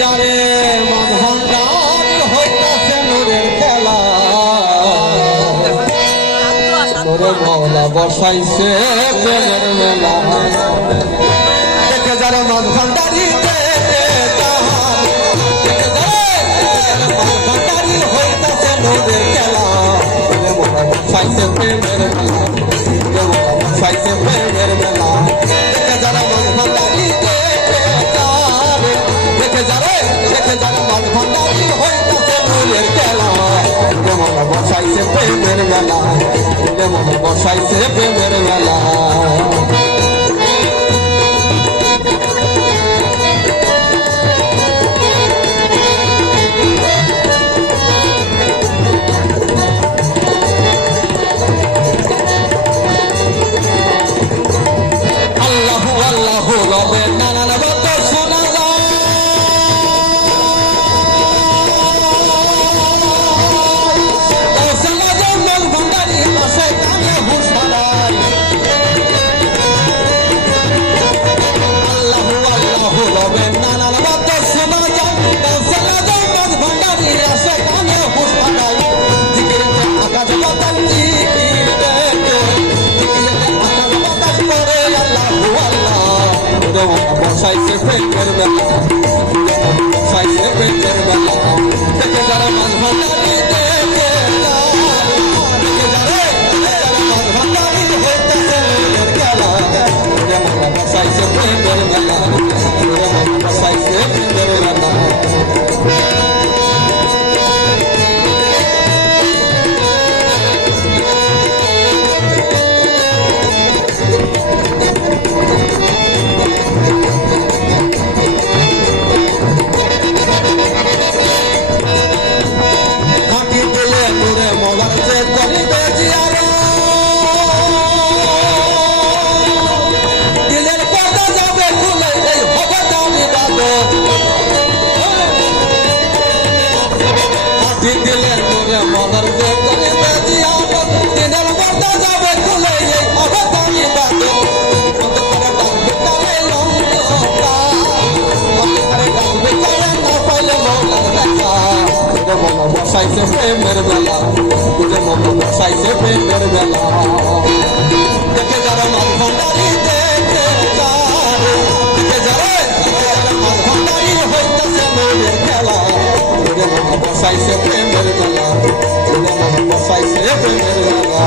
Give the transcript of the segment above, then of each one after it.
যারে মাঝভান্ডার হইতাছে নূরের খেলা তোরে মওলা বসাইছে প্রেমের মেলা দেখে যারে মাঝভান্ডারিতে মাঝভান্ডারি হইতাছে নূরের খেলা তোরে মওলা বসাইছে প্রেমের মেলা তোরে মওলা বসাইছে প্রেমের মেলা দেখে যারা মাঝভান্ডারিতে দেখে যারা মাঝভান্ডারি হইতাছে নূরের খেলা তোরে মওলা বসাইছে প্রেমের মেলা তোরে মওলা বসাইছে প্রেমের মেলা বসাইছে প্রেমের মেলা বসাইছে প্রেমের মেলা দেখে যারা মাঝভান্ডারি দেখে যারা মাঝভান্ডারি হইতাছে নূরের খেলা তোরে মওলা বসাইছে প্রেমের মেলা তোরে মওলা বসাইছে প্রেমের মেলা বসাইছে প্রেমের বেলা তোরে মওলা বসাইছে প্রেমের বেলা দেখে যারা মাঝভান্ডারি দেখে যারা মাঝভান্ডারি হইতাছে নূরের খেলা তোরে মওলা বসাইছে প্রেমের বেলা তোরে মওলা বসাইছে প্রেমের বেলা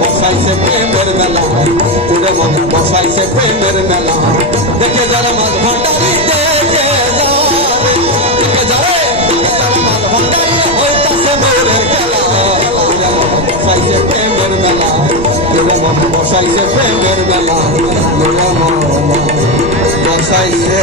বসাইছে প্রেমের মেলা তোরে মওলা বসাইছে প্রেমের মেলা দেখে যারা মাঝভান্ডারি দেখে যারা মাঝভান্ডারি হইতাছে নূরের খেলা তোরে মওলা বসাইছে প্রেমের মেলা তোরে মওলা বসাইছে প্রেমের মেলা তোরে মওলা বসাইছে